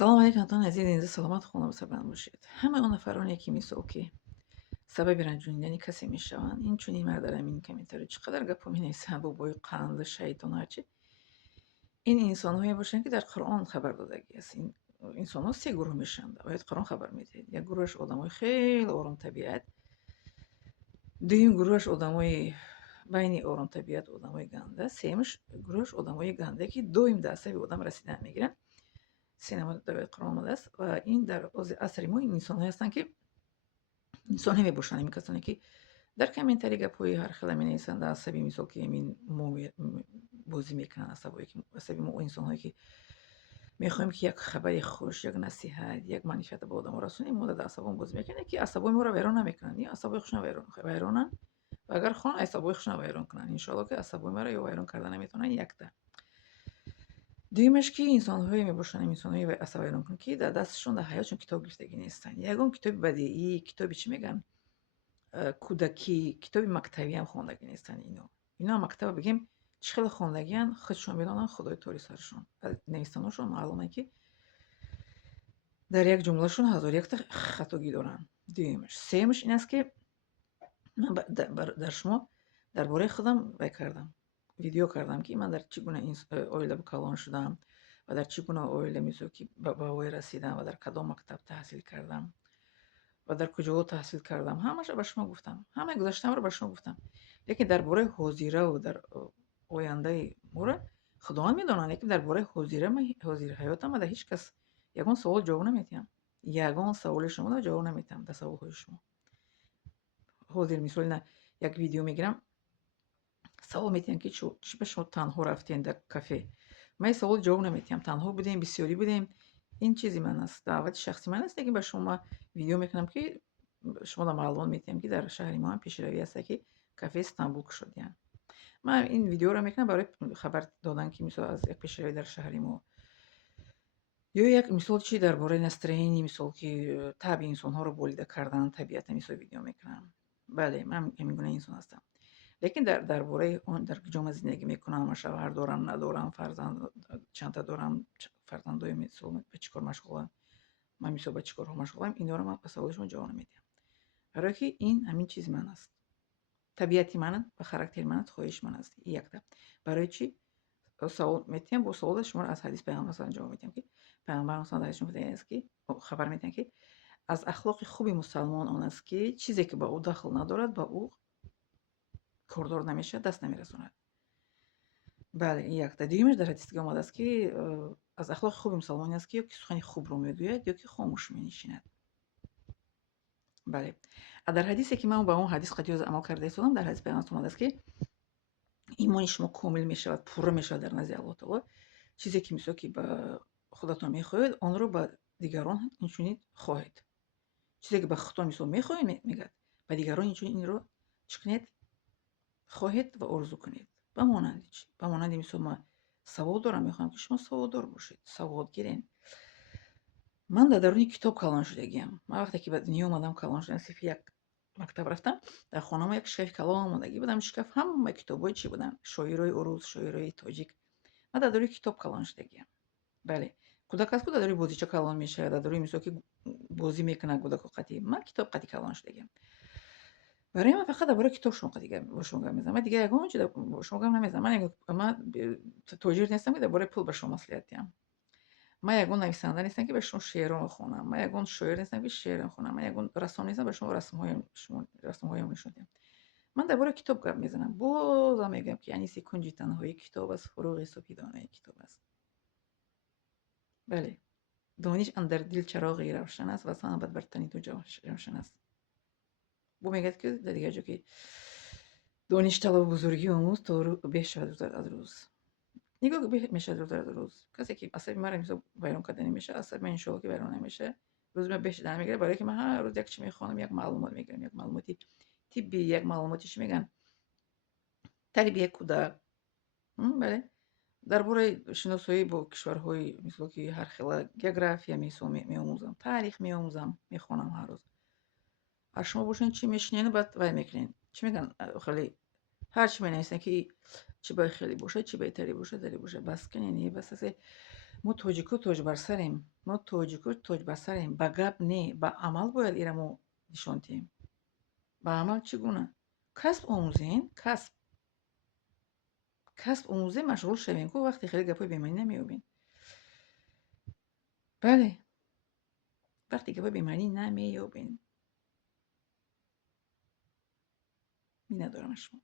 سلام علیکم دوستان عزیز، اینجا سلامت خونه و سبن باشید. همه اون نفرانی که میسو که سبب رنجوندن کسی میشوند، این چونین مردم این کمیتر چقدر گپ می نویسن با بوی قند شیطان هرچی. این انسان هایی باشن که در قرآن خبر دادگی است. این انسان ها سه گروه میشن. باید قرآن خبر میده. یک گروهش آدمای خیلی آرام طبیعت، دویم گروهش آدمای بین آرام طبیعت و آدمای گنده، سومش گروهش آدمای گنده که دویم دسته به آدم رسیدن میگیرن. سینما در قرآن آمده است و این در عصر ما این انسان هستند که انسان میباشند. این کسانی که در کامنتری گپ‌های هر خیلی می نویسند، عصبی مثل که این بازی میکنن، عصبی ما انسان هایی که میخوایم که یک خبر خوش، یک نصیحت، یک منفعت به آدم رسونیم، ما در عصبان بازی میکنن که عصبای ما رو ویران نمیکنن. یا عصبای خوشنا ویرانن و اگر خون عصبای خوشنا ویران کنن، ان شاء الله که عصبای ما رو یا ویران کردن نمیتونن. یک تا دویمش که انسان‌هایی میباشند، انسان‌های عصبی ویران کنن که در دستشون در حیاتشون کتاب گرفتگی نیستن. یگان کتاب بدیعی، کتابی چی میگن، کودکی، کتابی مکتبی هم خواندگی نیستن. اینا مکتب بگیم چه خیلی خواندگی هن، خودشون میدونن خدای طوری سرشون. از نویسناشون معلومه که در یک جملهشون هزار یک تا خطاگی دارن. دویمش سومش این است که من در شما درباره خودم کردم ویدیو کردم که من در چگونه این اویل به کلان شدم و در چگونه اویل میزو که به وای رسیدم و در کدام مکتب تحصیل کردم و در کجا تحصیل کردم، همش به شما گفتم، همه گذشتم رو به شما گفتم. لیکن درباره حاضره و در آینده مورد خداوند میداند. لیکن درباره حاضر حیاتم در هیچ کس یگان سوال جواب نمیتیم. یگان سوال شما رو جواب نمیتیم. در سوال های شما حاضر مثال نه یک ویدیو میگیرم، سوال میتیم که چی به شما تنها رفتین در کافه، من سوال جواب نمیتیم. تنها بودیم، بسیاری بودیم، این چیزی من است، دعوت شخصی من است. دیگه به شما ویدیو میکنم که شما را معلومات میتیم که در شهر ما هم پیشروی است که کافه استانبول شد. یعنی من این ویدیو را میکنم برای خبر دادن که مثلا از یک پیشروی در شهر ما، یا یک مثال چی درباره نسترینی، مثال که طبع انسان ها رو بریده کردن، طبیعت مثال ویدیو میکنم. بله من همین گونه انسان هستم. لیکن درباره اون در کجا زندگی میکنم، شوهر دارم ندارم، فرزند چند تا دارم، فرزندای مثال به چیکار مشغولم، من مثال به چیکار مشغولم، اینا رو من به سوالشون جواب نمیدم. برای که این همین چیز من است، طبیعتی من و خاراکتر من است، خواهش من است. یک تا برای چی سوال میتیم، با سوال شما از حدیث پیامبر مثلا جواب میدم که پیامبر مثلا درش میگه است که خبر میدن که از اخلاق خوبی مسلمان آن است که چیزی که با او دخل ندارد با او کاردار نمیشه، دست نمیرسوند. بله این یک تا. دویمش در حدیث آمده است که از اخلاق خوبی مسلمان است که یا که سخن خوب رو میگوید یا که خاموش مینشیند. بله در حدیثی که من با اون حدیث قطعی از عمل کرده ایستادم، در حدیث پیامبر اومده است که ایمان شما کامل میشود، پوره میشود در نزد الله تعالی. چیزی که میسو که به خودتون میخواهید آن رو به دیگران اینچنین خواهید. چیزی که به خودتون میسو میخواهید میگه به دیگران اینچنین این رو چکنید خواهید و آرزو کنید. به مانند چی؟ به مانند میسو ما سواد دارم، میخوام که شما سواددار باشید، سواد گیرین. من در درون کتاب کلان شدگیم. من وقتی که به دنیا اومدم کلان شدم، صرف یک مکتب رفتم، در خانه یک شکاف کلان آمدگی بودم. شکاف همه کتابای چی بودن، شاعرای عروض، شاعرای تاجیک. من در درون کتاب کلان شدگیم. بله کودک از کودک داری بازیچه کلان میشه، در داری میسو که بازی میکنه کودک قطعی. من کتاب قطعی کلان شدگیم. برای من فقط درباره کتاب شما دیگه با شما گپ میزنم. من دیگه یگان چیز با شما گپ نمیزنم. من تاجر نیستم که درباره پول به شما مصلحتیم. من یگان نویسنده نیستم که به شما شعر میخونم. من یگان شاعر نیستم که شعر میخونم. من یگان رسام نیستم به شما رسم‌هایم نشون بدم. من درباره کتاب گپ میزنم. بازم میگم که یعنی کنج تنهایی کتاب است، فروغ صبحی دانه کتاب است. بله دانش اندر دل چراغی روشن است و صنعت بر تن تو روشن است. بو میگه که در دیگه جا که دانش طلب بزرگی آموز تا بهش از روز. نگاه که میشه روز از روز. کسی که اصلا مرا میشه بیان کردن نمیشه، اصلا من انشالله که بیان نمیشه. روز من بهش دادن میگیره برای که من هر روز یک چی میخوانم، یک معلومات میگیرم، یک معلوماتی طبی، یک معلوماتیش میگن تربیت کودک. بله درباره شناسایی با کشورهای مثل که هر خیلی گеография میآموزم، تاریخ میآموزم، میخوانم هر روز. هر شما باشین چی میشنین بعد وای میکنین چی میگن خیلی هر چی مینویسن که چی باید خیلی باشه، چی بهتری باشه، داری باشه بس کنین. بس мо тоҷику тоҷ бар сарем. Ба гап не, ба амал бояд ира мо нишон диҳем. Ба амал чӣ гуна? Касб омӯзем, касб омӯзем, машғул шавем, ку вақте хеле гапои бемаънӣ намеёбем. бале, вақте гапои бемаънӣ намеёбем. миннат дорам аз шумо.